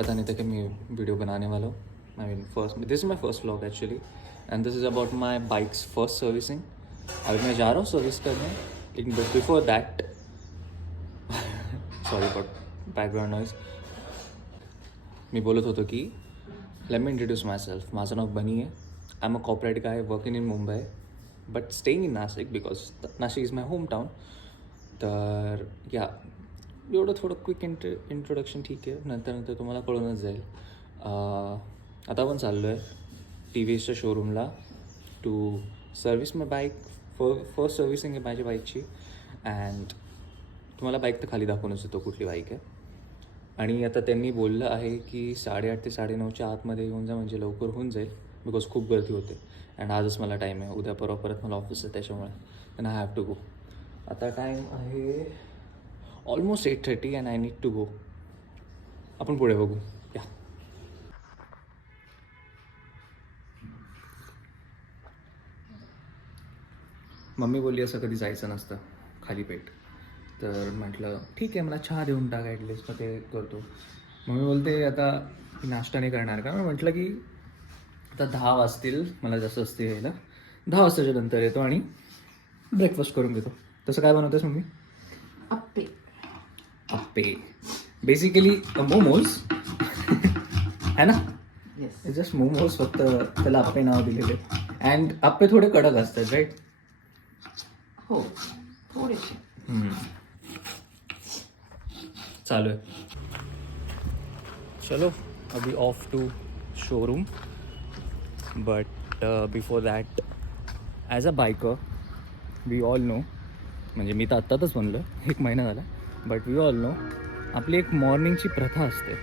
पता नहीं था कि मैं वीडियो बनाने वाला हूँ. I mean, this is my first vlog actually, and this is about my bike's first servicing. अभी मैं जा रहा हूँ सर्विस करने, लेकिन but before that, sorry about background noise. मी बोलत होतो की let me introduce myself. माझं नाव बनी आहे. I'm a corporate guy working in Mumbai, but staying in Nashik because Nashik is my hometown. तर या एवढं थोडं क्विक इंट्रोडक्शन ठीक आहे. नंतर तुम्हाला कळूनच जाईल. आता आपण चाललो आहे टी व्ही एसच्या शोरूमला to service my bike. First servicing आहे माझ्या बाईकची. अँड तुम्हाला बाईक तर खाली दाखवूनच येतो कुठली बाईक आहे. आणि आता त्यांनी बोललं आहे की 8:30 ते 9:30च्या आतमध्ये येऊन जा, म्हणजे लवकर होऊन जाईल बिकॉज खूप गर्दी होते. अँड आजच मला टाईम आहे, उद्या परवा परत मला ऑफिस आहे, त्याच्यामुळे and I have to go. आता टाईम आहे almost 8:30 and I need to go. आपण पुढे बघू. या मम्मी बोलली असं कधी जायचं नसतं खाली पेट. तर म्हटलं ठीक आहे, मला चहा देऊन टाक ॲटलिस्ट, मग ते करतो. मम्मी बोलते आता नाश्ता नाही करणार का. मी म्हटलं की आता 10 वाजतील, मला जसं असते यायला 10 वाजताच्या नंतर येतो आणि ब्रेकफास्ट करून घेतो. तसं काय बनवतेस मम्मी? अप्पे. अप्पे बेसिकली मोमोज है ना. येस. जस्ट मोमोज, फक्त त्याला अप्पे नाव दिलेले. अँड अप्पे थोडे कडक असतात राईट. हो, थोडेसे. चालू है. चलो अभी off to showroom. But before that as a biker we all know, म्हणजे मी तर आत्ताच म्हणलं 1 महिना झाला, बट वी ऑल नो आपली एक मॉर्निंगची प्रथा असते.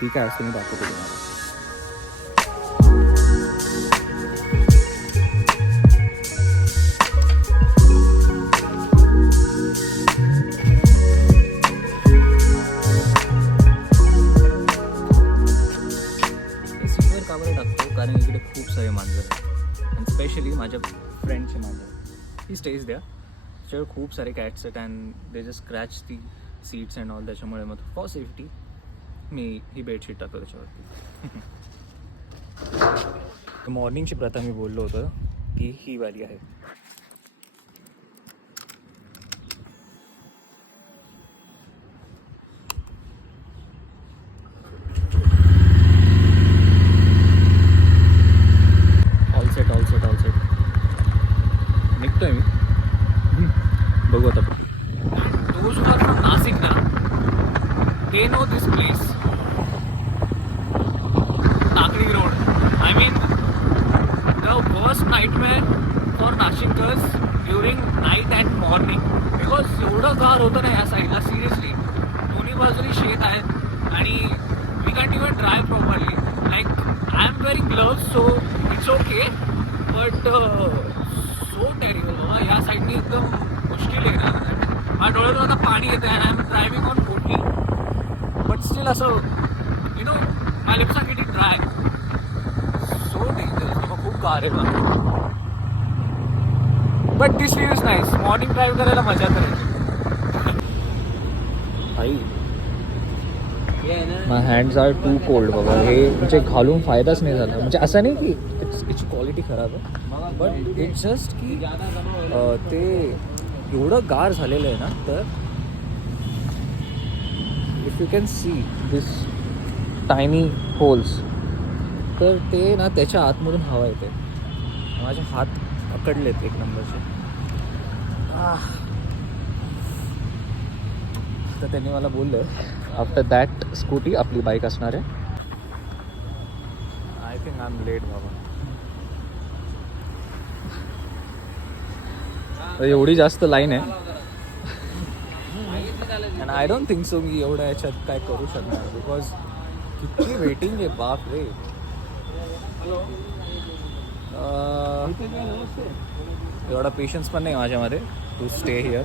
ती काय असते मी दाखवतो तुम्हाला. कारण इकडे खूप सारे मांजर आहेत, अँड स्पेशली माझ्या फ्रेंडचे मांजर. ही स्टेज द्या, त्याच्यावर खूप सारे कॅट्स आहेत and they just scratch the seats and all. त्याच्यामुळे मग for safety me he bedsheet टाकतो त्याच्यावरती. मॉर्निंगची प्रथा मी बोललो होतं की ही वाली आहे. निघतोय मी, बघू आता. दोज आर फ्रॉम नाशिक ना, they know this place, Takali road. I mean the worst nightmare for नाशिकर्स during night and morning, because एवढं गार होतं ना ह्या साईडला. सिरियसली दोन्ही बाजूनी शेत आहेत आणि we can't even drive properly. Like I am wearing gloves so it's okay, but so terrible बाबा. ह्या साईडनी एकदम मुश्किल आहे ना. माझ्या डोळ्यातून आता पाणी येतं आहे. I am driving on 40, but still असं you know my lips are getting dry. So dangerous बाबा, खूप गार आहे बाबा. But this view is nice. Morning drive करायला मजा करायची. I my hands are too cold बाबा. हे म्हणजे घालून फायदाच नाही झाला. म्हणजे असं नाही की याची क्वालिटी खराब आहे, बट इट्स जस्ट की ते एवढं गार झालेलं आहे ना. तर if you can see this tiny holes, तर ते ना त्याच्या आतमधून हवा येते. माझे हात पकडलेत एक नंबरचे. तर त्यांनी मला बोललं आफ्टर दॅट स्कूटी आपली बाईक असणार आहे. I think I am late बाबा. एवढी जास्त लाईन आहे and I don't think so मी एवढ्या याच्यात काय करू शकणार, बिकॉज किती वेटिंग आहे बाप रे. एवढा पेशन्स पण नाही माझ्यामध्ये टू स्टे हिअर.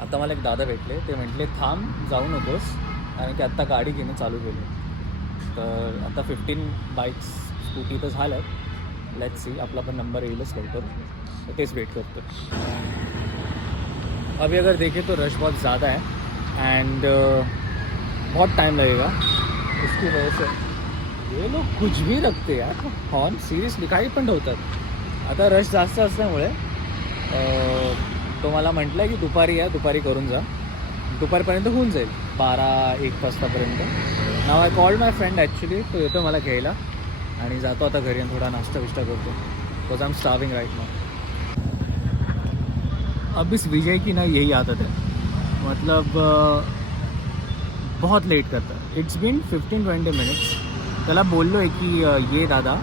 आता मला एक दादा भेटले, ते म्हटले थांब जाऊ नकोस, कारण की आत्ता गाडी घेणं चालू केली. तर आता 15 बाईक्स स्कूटी तर झाल्या. लेट्स सी, आपला पण नंबर येईलच लवकर, तेच वेट करतो. अभी अगर देखें तो रश बहुत ज़्यादा है एंड बहुत टाइम लगेगा. इसकी वजह से ये लोग कुछ भी रखते यार हॉर्न सिरियसली काही पण ठेवतात. आता रश जास्त असल्यामुळे तो मला म्हटलं की दुपारी करून जा, दुपारपर्यंत होऊन जाईल 12-1 वाजतापर्यंत. Now I called my friend actually, तो येतो मला घ्यायला आणि जातो आता घरी आणि थोडा नाश्ता विष्टा करतो because I am starving right now. अब इस विजय की ना यही आदत है, मतलब बहुत लेट करता है. It's been 15-20 minutes. त्याला बोललो आहे की ये दादा,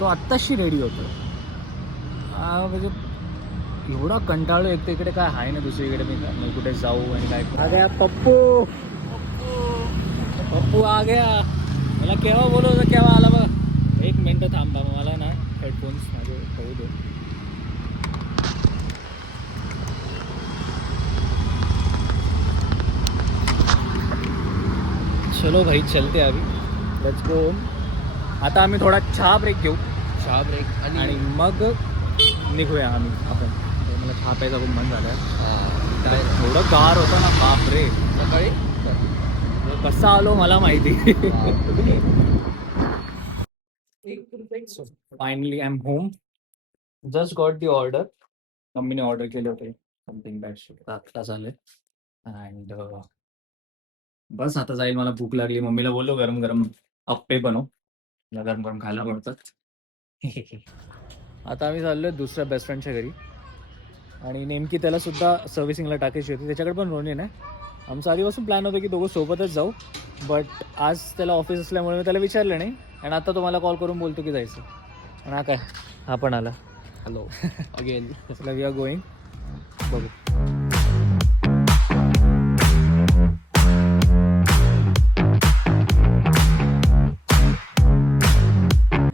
तो आत्ताशी रेडी होतो. म्हणजे एवढा कंटाळलो. एक तर इकडे काय आहे ना दुसरीकडे, मी कुठे जाऊ आणि काय. आ गया पप्पू, पप्पू आ गया. मला केव्हा बोलवलं केव्हा आला बघा. 1 मिनटं थांबा, मला ना हेडफोन्स माझे कळू दे. चलो भाई चलते अभी, लेट्स गो. आता आम्ही थोडा चहा ब्रेक घेऊ, चहा ब्रेक आणि मग निघूया आम्ही आपण. मला चहा प्यायचा खूप मन झालं आहे. एवढं गार होतं ना, बापरे. सकाळी कसा आलो मला माहिती. Finally I am home. Just got the order. मम्मीने ऑर्डर केले होते समथिंग बेडशीट, आत्ता झाले. अँड बस आता जाईल. मला भूक लागली. मम्मीला बोललो गरम गरम अप्पे बनव, मला गरम गरम खायला आवडतात. आता आम्ही चाललो दुसऱ्या बेस्ट फ्रेंडच्या घरी, आणि नेमकी त्याला सुद्धा सर्व्हिसिंगला टाकायची होती. त्याच्याकडे पण रोनिन आहे. आमचा आधीपासून प्लॅन होता की दोघं सोबतच जाऊ, बट आज त्याला ऑफिस असल्यामुळे मी त्याला विचारलं नाही. आणि आता तो मला कॉल करून बोलतो की जायचं. आणि हा काय, हा पण आला. Hello again. चला वी आर गोईंग. बघू.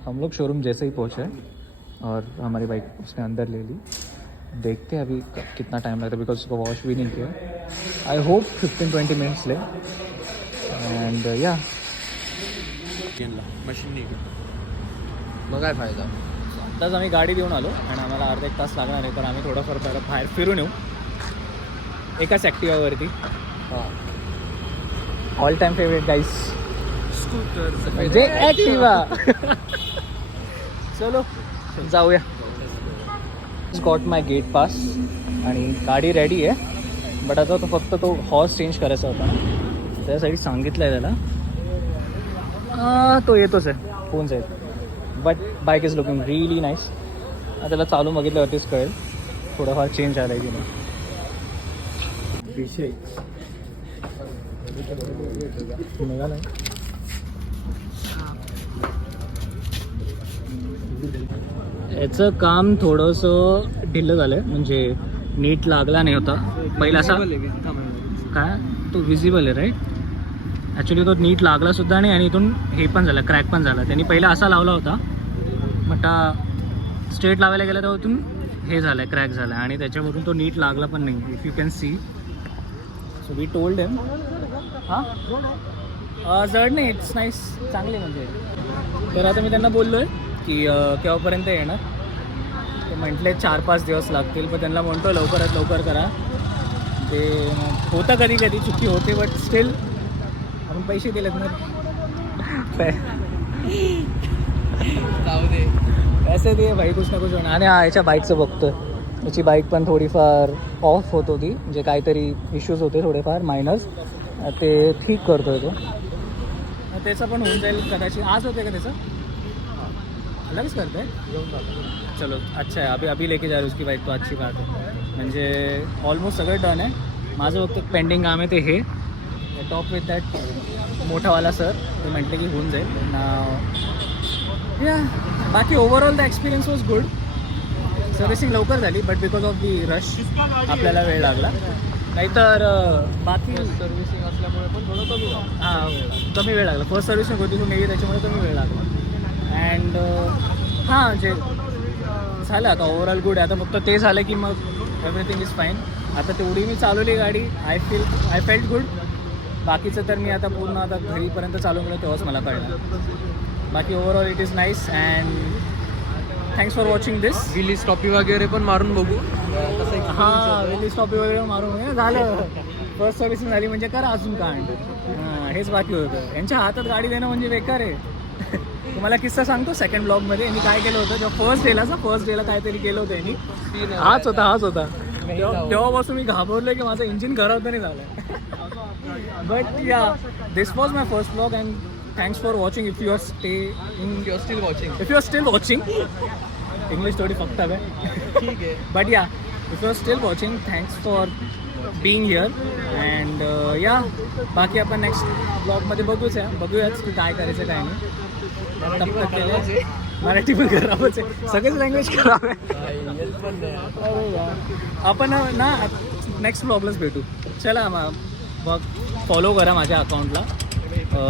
हम लोग शोरूम जैसे ही पहुँचे और हमारी बाइक उसने अंदर ले ली. देखते हैं अभी कितना टाइम लगता है, बिकॉज उसको वॉश भी नहीं किया. आई होप 15-20 मिनट्स ले. एंड या मशीन नाही मग काय फायदा. आत्ताच आम्ही गाडी देऊन आलो आणि आम्हाला अर्धा 1 तास लागणार आहे. तर आम्ही थोडंफार पहिलं बाहेर फिरून येऊ एकाच ॲक्टिवावरती. ऑल टाइम फेवरेट गाईस, स्कूटर म्हणजे ॲक्टिवा. चलो जाऊया. गॉट माय गेट पास आणि गाडी रेडी आहे. बट आता तो फक्त तो हॉर्स चेंज करायचा होता ना, त्यासाठी सांगितलं आहे त्याला. तो येतोच आहे, होऊन जाईल. But bike is looking really nice. त्याला चालून बघितल्यावरतीच कळेल थोडंफार चेंज आलं आहे की नाही. विषय निघाला. याचं काम थोडंसं ढिल्लं झालं आहे, म्हणजे नीट लागला नाही होता पहिला. असा काय तो विजिबल आहे राईट. ॲक्च्युली तो नीट लागलासुद्धा नाही, आणि इथून हे पण झालं, क्रॅक पण झाला. त्यांनी पहिला असा लावला होता, बट स्ट्रेट लावायला गेला तर इथून हे झालं आहे, क्रॅक झाला आहे. आणि त्याच्यावरून तो नीट लागला पण नाही, if you can see. So we told him. हां जड नाही, इट्स नाईस, चांगले म्हणजे. तर आता मी त्यांना बोललो आहे की केव्हापर्यंत येणार. ते म्हटले 4-5 दिवस लागतील, पण त्यांना म्हणतो लवकरात लवकर करा. ते होतं कधी कधी चुकी होते, बट स्टील आपण पैसे दिलेत ना. जाऊ दे, पैसे दे भाई, कुछ ना कुछ होणार. आणि हा याच्या बाईकचं बघतोय. याची बाईक पण थोडीफार ऑफ होत होती, म्हणजे काहीतरी इश्यूज होते थोडेफार मायनर्स. ते ठीक करतोय तो. त्याचं पण होऊन जाईल कदाचित. आज होते का त्याचं? अलगच करतोय. चलो अच्छा आहे. अभी लेके जा रहे उसकी बाईक, तो अच्छी बात आहे. म्हणजे ऑलमोस्ट सगळं डन आहे. माझं फक्त पेंडिंग काम आहे ते हे टॉप विथ दॅट मोठावाला सर. ते म्हटले की होऊन जाईल ना. या बाकी overall the experience was good. Servicing लवकर झाली, but because of the rush आपल्याला वेळ लागला. नाहीतर बाकी सर्व्हिसिंग असल्यामुळे पण थोडं कमी झालं. हां कमी वेळ लागला. फर्स्ट सर्व्हिसिंग होती मी, त्याच्यामुळे कमी वेळ लागला. अँड हां म्हणजे झालं आता ओव्हरऑल गुड आहे. आता फक्त ते झालं की मग एव्हरीथिंग इज फाईन. आता तेवढी मी चालवली गाडी, आय फेल्ट गुड. बाकीचं तर मी आता पूर्ण आता घरीपर्यंत चालवून गेलो तेव्हाच मला कळलं. बाकी overall it is nice. And thanks for watching this. Villi stoppie वगैरे पण मारून बघू कसं. हां व्हिली स्टॉपी वगैरे मारून झालं. फर्स्ट सर्व्हिसिंग झाली म्हणजे करा अजून कांड. हेच बाकी होतं. यांच्या हातात गाडी देणं म्हणजे बेकार आहे. तुम्हाला किस्सा सांगतो सेकंड ब्लॉगमध्ये यांनी काय केलं होतं. जेव्हा फर्स्ट डेला काहीतरी केलं होतं यांनी. हाच होता तेव्हापासून मी घाबरलोय की माझं इंजिन खराब तर नाही झालं. But yeah this was my first blog and thanks for watching. If you are still watching English थोडी फक्त आहे ठीक आहे. But yeah if you are still watching thanks for being here and yeah बाकी आपण नेक्स्ट ब्लॉगमध्ये बघूयाच की काय करायचं काय नाही. तब तक के लिए मराठी पण खराबच आहे. सगळेच लँग्वेज खराब आहे. अरे यार आपण ना नेक्स्ट ब्लॉगलाच भेटू. चला मग फॉलो करा माझ्या अकाउंटला.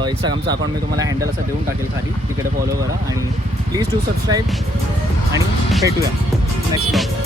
इंस्टाग्रामचा अकाउंट मी तुम्हाला हँडल असं देऊन टाकेल खाली. तिकडे फॉलो करा आणि प्लीज डू सबस्क्राईब आणि भेटूया नेक्स्ट ब्लॉग.